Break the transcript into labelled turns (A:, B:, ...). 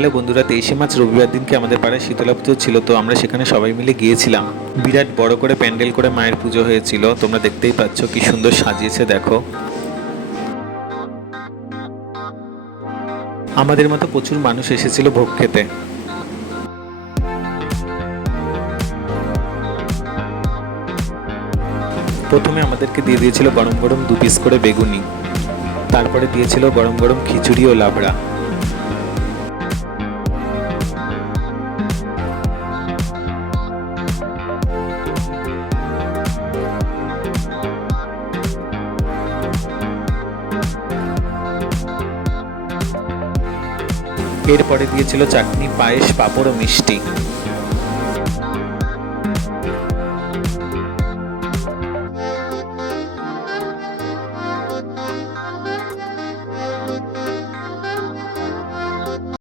A: Hello বন্ধুরা, তেইশে March রবিবার দিনকে আমাদের পাড়ায় শীতলা পুজো ছিল, তো আমরা সেখানে সবাই মিলে গিয়েছিলাম। বিরাট বড় করে প্যান্ডেল করে মায়ের পুজো হয়েছিল, তোমরা দেখতেই পাচ্ছ কি সুন্দর সাজিয়েছে, দেখো। আমাদের মতো প্রচুর মানুষ এসেছিল ভোগ খেতে। প্রথমে আমাদেরকে দিয়ে দিয়েছিল গরম গরম দু পিস করে বেগুনি। তারপরে দিয়েছিল গরম গরম খিচুড়ি ও লাবড়া। এরপরে দিয়েছিল চাটনি পায়েস পাঁপড় ও মিষ্টি।